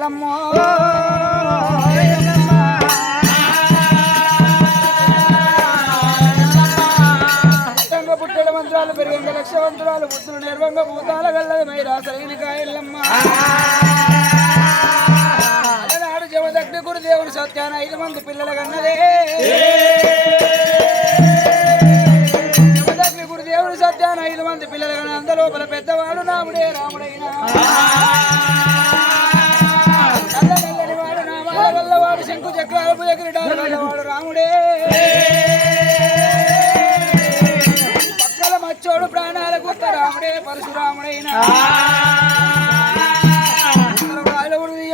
ఎల్లమ్మో పుట్టెడు మంత్రాలు పెరిగంగ లక్షవంతురాలు బుద్ధులు నిర్వంగ భూతాల గల్లది మైరాసరైన కాయల్లమ్మ అలనాడు జమదగ్ని గురుదేవుని సత్యాన 5 మంది పిల్లల కన్నదే జమదగ్ని గురుదేవుని సత్యాన 5 మంది పిల్లల కన్న అందులోపల పెద్దవాడు రాముడే రాముడైనా నల్లని వాడు నామాల గల్లవాడు శంకు చక్రాలకు ఎగిరిటారు గల్లవాడు రాముడే మచ్చోడు ప్రాణాలకు రాముడే పరశురాముడైనా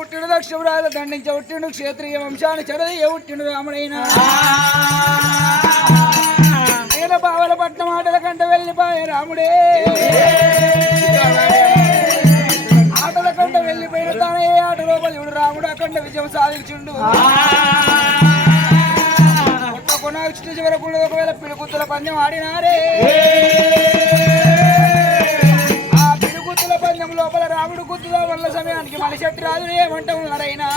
ఉట్టిడు దక్షురాలు దండించ ఉట్టిండు క్షేత్రీయ వంశాన్ని చెడదీయ ఉట్టిండు రాముడైనా నేను బావల పట్నం ఆటల కంట వెళ్ళిపోయే రాముడే ఆటల కంట వెళ్ళిపోయిన తానే ఆట లోపల ఇవుడు రాముడు అఖండ విజయం సాధించుండు చివరకు ఒకవేళ పిలుగుత్తుల పందెం ఆడినారే ఆ పిలుగుత్తుల పందెం లోపల రాముడు గుద్దుల వల్ల సమయానికి మలిశెట్టి రాజులు ఏమంటూ ఉన్నారైనా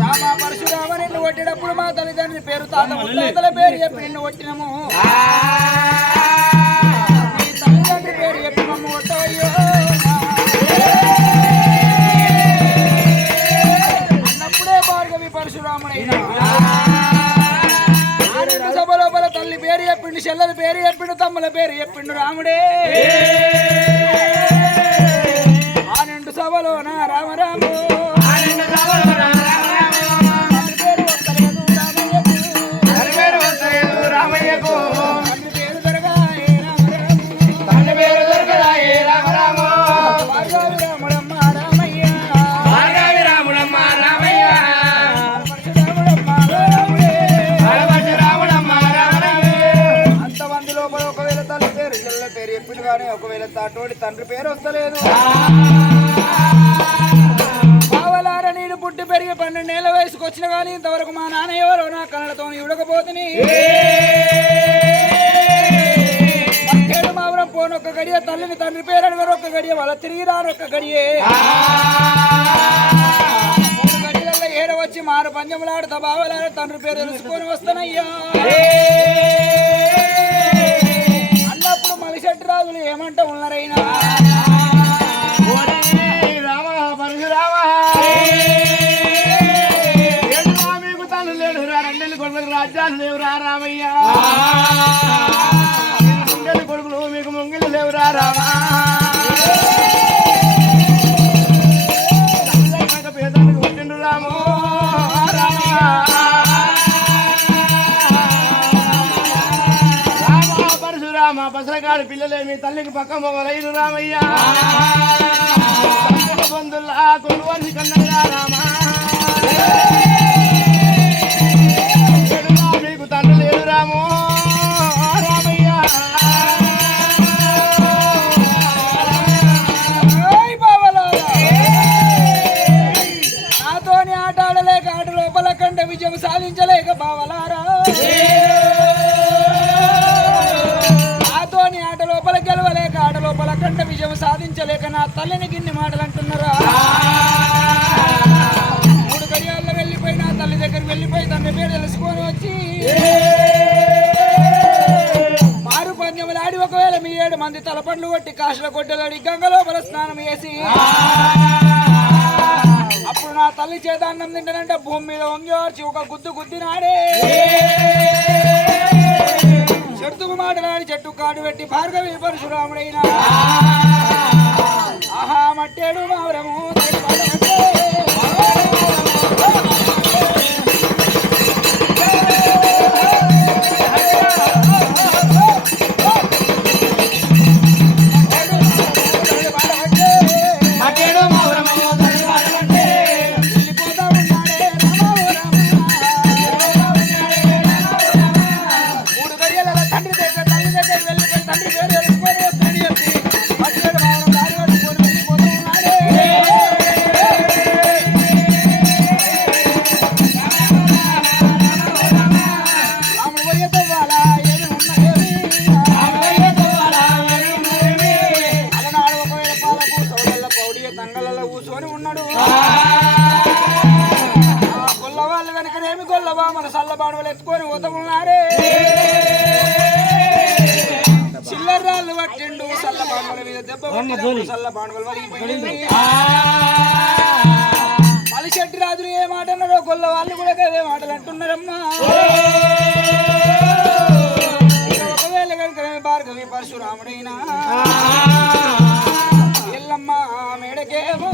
రామ పరశురామ నిన్ను కొట్టినప్పుడు మా తల్లిదండ్రుల పేరు తాత ముత్తాతల పేరు చెప్పి నిన్ను కొట్టినము మీ తల్లిదండ్రుల పేరు చెప్పి మమ్మ కొట్టవయ్యో అన్నప్పుడే భార్గవి పరశురాముడైనా సభలోపల తల్లి పేరు చెప్పిండు చెల్లెల పేరు చెప్పిండు తమ్ముల పేరు చెప్పిండు రాముడే ఆ 2 సభలోన రామరాము రామయ్యకు పేరు దొరకాయే రామరాము రాముడమ్మ రామయ్య ఒకవేళ తాటోడి తండ్రి పేరు వస్తలేదు కావలార నేను పుట్టి పెరిగి 12 ఏళ్ల వయసుకు వచ్చిన కానీ ఇంతవరకు మా నాన్న ఎవరో నా కళ్ళతో ఇవ్వకపోతుంది ఏడు మావరం పోనొక్క గడియ తల్లిని తండ్రి పేరు అడిగారు ఒక్క గడియ వాళ్ళ తిరిగి రానొక్క గడియే 3 గడియలలో ఏడ వచ్చి మారు పంజములాడుతా బావలార తండ్రి పేరు తెలుసుకొని వస్తానయ్యా మలిశెట్టి రాజులు ఏమంటూ ఉన్నారైనా రామ పరశురామ మీకు తల్లు లేడు రా 2 కొడుకులకు రాజ్యాలు లేవురా రామయ్య కొడుకులు మీకు ముంగిలు లేవురా రామ పేదలకు పుట్టిండు రాము రామ బసరగాడు పిల్లలే మీ తల్లికి పక్క మొగలైదు రామయ్య బంధుల్లా కొడువని కన్నయ్య రామ మీకు తండ్రి లేదు రాము రామయ్య నాతోని ఆట ఆడలేక ఆట లోపల కంటే విజయం సాధించలేక బావలారా ఆట లోపల గెలవలేక ఆట లోపల కంట విజయం సాధించలేక నా తల్లిని గిన్ని మాటలు అంటున్నారా 3 గడియాల్లో వెళ్ళిపోయి నా తల్లి దగ్గరికి వెళ్ళిపోయి తండ్రి పేరు తెలుసుకొని వచ్చి మారు పందెములు ఆడి ఒకవేళ మీ 7 మంది తలపండ్లు కొట్టి కాశల కొట్టెలాడి గంగ లోపల స్నానం చేసి అప్పుడు నా తల్లి చేత అన్నం తింటానంటే భూమి మీద వంగి వార్చి ఒక గుద్దు గుద్దినాడే చెట్టుకు మాటలాడి చెట్టు కాడు పెట్టి భార్గవి పరశురాముడైనా ఆహా మట్టేడు మావరము తండ్రి పేరు గొల్ల వాళ్ళు కనుకనేమి గొల్లవా మన సల్ల బాణువులు ఎత్తుకొని పోతున్నారే చిల్లరాళ్ళు పట్టిండు సల్ల బాణువుల మీద దెబ్బ సల్ల బాణువులు వలిగిపోయింది మలిశెట్టి రాజులు ఏ మాట అన్నారో గొల్ల వాళ్ళు కూడా అదే మాటలు అంటున్నారమ్మా ఒకవేళ కనుక భార్గవి పరశురాముడైనా ఎల్లమ్మ మేడకేమో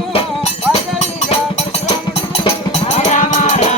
భార్గవిగా పరశురాముడు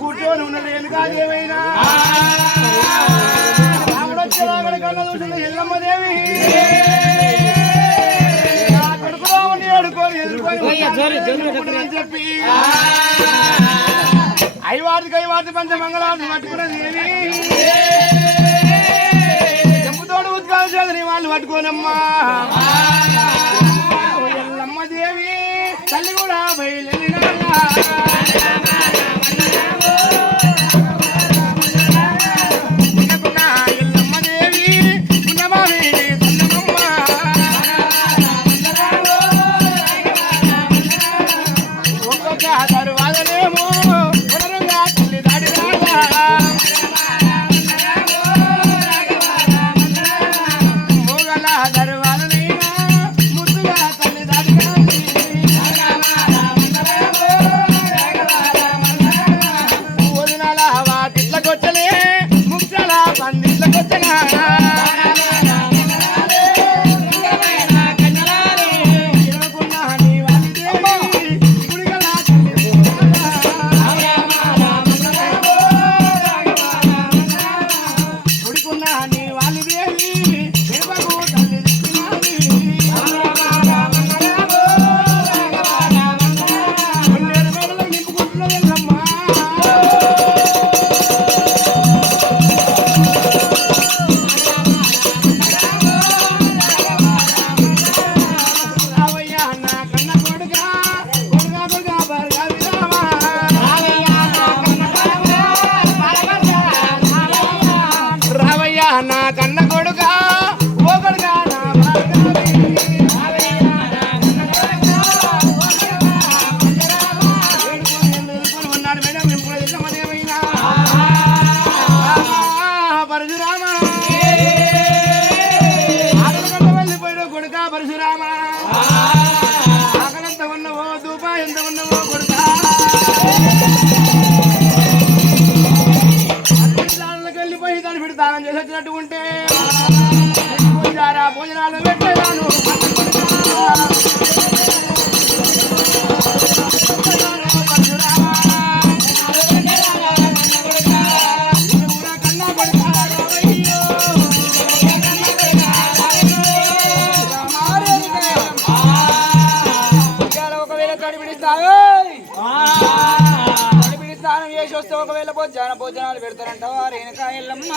కూర్చొని ఉన్నాడు ఎందుకేమైనా రాముడొచ్చేలాగడ కన్నా చూసిన ఎల్లమ్మదేవి కొడుకు రాముని ఆడుకొని ఎదుర్కొని చెప్పి ఐవార్తి పంచమంగళాన్ని పట్టుకున్న దేవి చెంపుతోడు ఉత్కాల్సేది వాళ్ళు పట్టుకోనమ్మా ఎల్లమ్మదేవి తల్లి కూడా బయలుదేరినా భోజనాలు పెట్టాను ఒకవేళ తడిపిడి స్నానం చేసి వస్తే ఒకవేళ భోజనాలు పెడతారంట రేణుకా ఎల్లమ్మ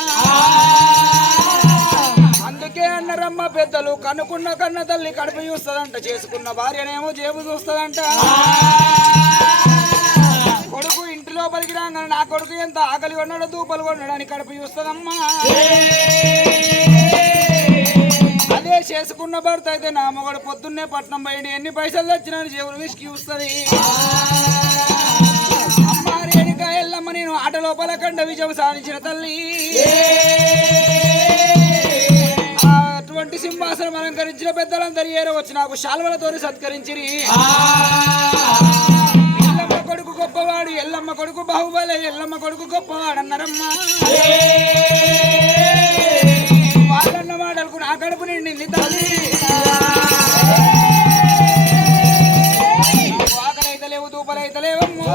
అందుకే అన్నరమ్మ పెద్దలు కనుకున్న కన్న తల్లి కడుపు చూస్తుందంట చేసుకున్న భార్యనేమో జేబు చూస్తుందంట కొడుకు ఇంటి లోపలికి రాగానే నా కొడుకు ఎంత ఆకలి కొన్నాడు దూపలు కొన్నాడని కడుపు చూస్తుందమ్మా అదే చేసుకున్న భర్త అయితే నా మొగడు పొద్దున్నే పట్నం బయట ఎన్ని పైసలు తెచ్చినా జేబులు విసికి వస్తుంది అమ్మ రేణుకా ఎల్లమ్మ నేను మాట లోపల కండ విజయం సాధించిన తల్లి అటువంటి సింహాసనం అలంకరించిన పెద్దలందరూ వచ్చి నాకు శాల్వలతో సత్కరించిరి. ఎల్లమ్మ కొడుకు గొప్పవాడు, ఎల్లమ్మ కొడుకు బాహుబలి, ఎల్లమ్మ కొడుకు గొప్పవాడు అన్నారమ్మా. వాళ్ళన్న మాటలకు నా కడుపు నిండింది తల్లి. ఆకలైతే లేవు, దూపలైతే లేవమ్మో.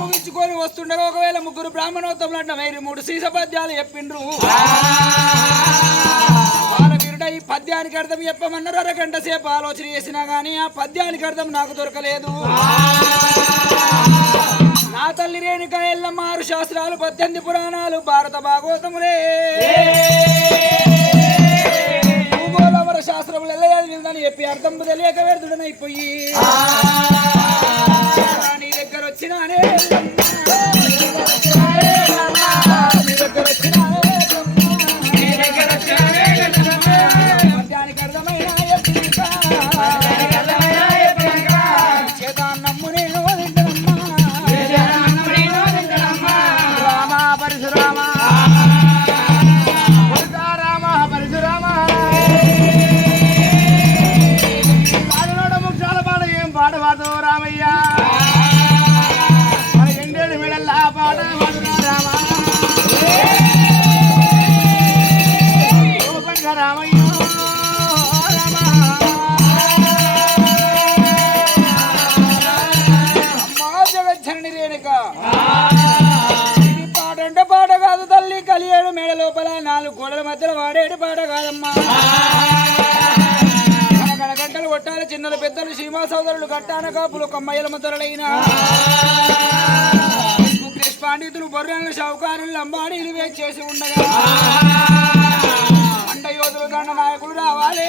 ముగించుకొని వస్తుండగా ఒకవేళ ముగ్గురు బ్రాహ్మణోత్తములు అంటే 3 సీస పద్యాలు చెప్పిండ్రు. ఈ పద్యానికి అర్థం చెప్పమన్నారు. అరగంట సేపు ఆలోచన చేసినా గానీ ఆ పద్యానికి అర్థం నాకు దొరకలేదు. నా తల్లి రేణుక ఎల్లమ్మ 6 శాస్త్రాలు 18 పురాణాలు భారత భాగవతములే భూగోళవర శాస్త్రములు ఎల్లదని చెప్పి అర్థం తెలియక వ్యర్థుడనైపోయి నీ దగ్గర వచ్చినానే చిన్నలు పెద్దలు సీమా సోదరులు కట్టాన కాపులు కమ్మయ్యల మొదలైన ముఖేష్ పండితులు బొర్రెలను షౌకారులు అంబాడీలు వేచి చేసి ఉండగా అండ యోధులు దండ నాయకులు రావాలి.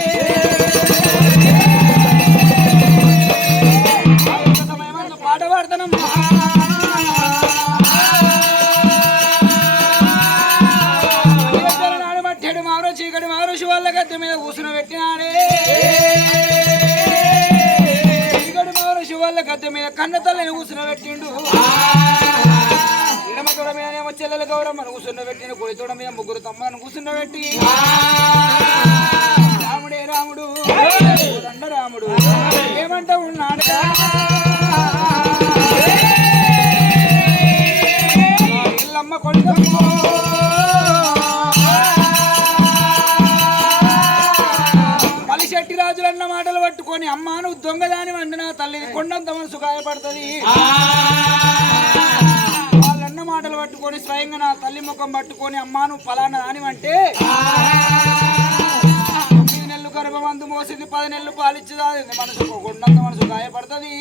సమయమందు పాట పాడతానమ్మా. నాడు మట్టెడు మారు చీకటి మారు శివాళ్ళ గద్దె మీద కూసున పెట్టినాడే. గద్దె మీద కన్న తల్లిని కూర్చున్న పెట్టిండు. ఇడమ తోడ మీదనేమో చెల్లెల గౌరమ్మను కూర్చున్న పెట్టిండు. కొడి తోడ మీద ముగ్గురు తమ్మను కూర్చున్న పెట్టి రాముడే రాముడు దండ రాముడు ఏమంట ఉన్నాడు. ఎల్లమ్మ కొడుకమ్మ మలిశెట్టి రాజులన్న మాటలు పట్టుకొని అమ్మాను దొంగదాని వండిన తల్లిది కొండంత మనసు గాయపడుతుంది. వాళ్ళన్న మాటలు పట్టుకొని స్వయంగా నా తల్లి ముఖం పట్టుకొని అమ్మాను పలానా దానివంటే 9 నెలలు గర్భమందు మోసింది, 10 నెలలు పాలిచ్చుదాది మనసు కొండంత మనసు గాయపడుతుంది.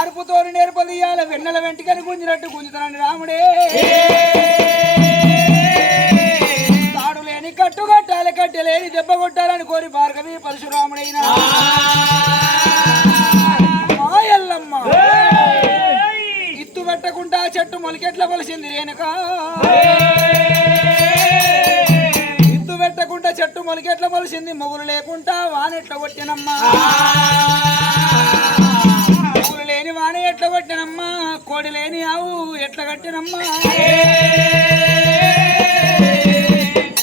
అరుపుతోని నేర్పదీయాల వెన్నెల వెంటికని గుంజినట్టు గుంజుతానండి రాముడే. తాడు లేని కట్టు కట్టాలి, కట్టె లేని దెబ్బ కొట్టాలని కోరి భార్గవి పరశురాముడైనా ఎల్లమ్మ ఇత్తు పెట్టకుండా చెట్టు మొలికెట్ల పలిసింది రేణుక. ఇత్తు పెట్టకుండా చెట్టు మొలికెట్ల పలిసింది. మొగులు లేకుండా వానెట్ల కొట్టినమ్మా. మొగులు లేని వాన ఎట్ల కొట్టినమ్మా. కోడి లేని ఆవు ఎట్ల కట్టినమ్మా.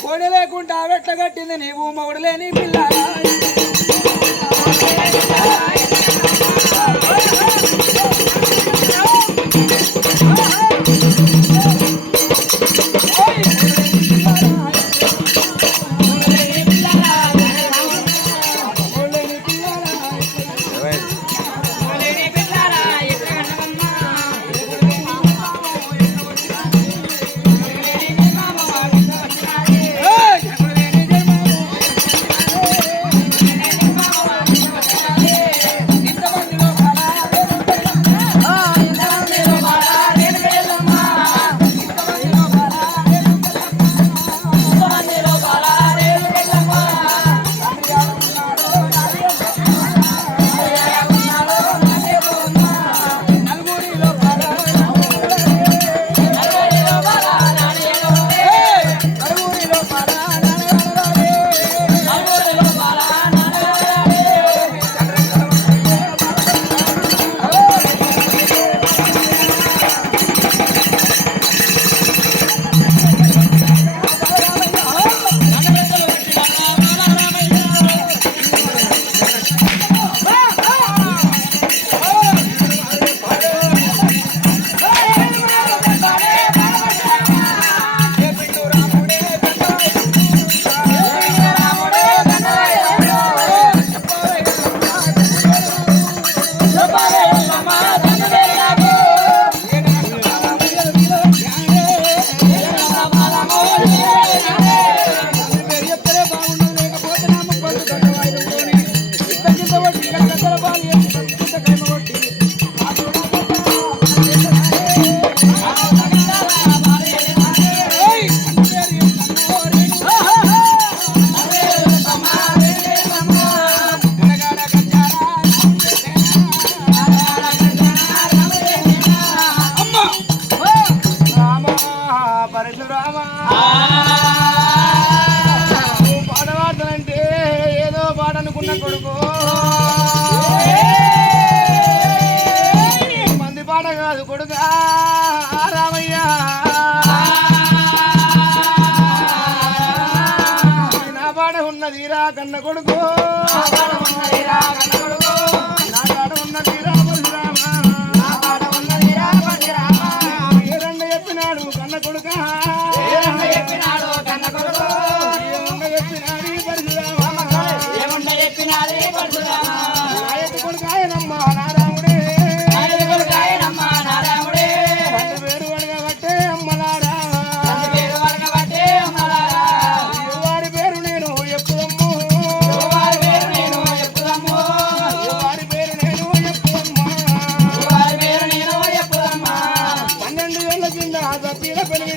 కోడి లేకుండా ఆవెట్ల కట్టింది నీవు. మొగుడు లేని పిల్ల పాలు చేసి పెద్ద కైమ కొట్టి పాడవాడతానంటే ఏదో పాట అనుకున్న కొడుకు మంది పాట కాదు కొడుక రామయ్య నా పాట ఉన్నదిరా కన్న కొడుకు నా పాట ఉన్నదిరా ఏరండ చెప్పినాడు కన్న కొడుక చెప్పినాడు కొడుకాయనమ్మా నారాముడే పేరు అడగబట్టే అమ్మలారా వారి పేరు నేను ఎప్పుడమ్మో వారి పేరు నేను ఎప్పుడమ్మా 12 ఏళ్ళ కింద సతీల పెళ్ళి